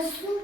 olsun.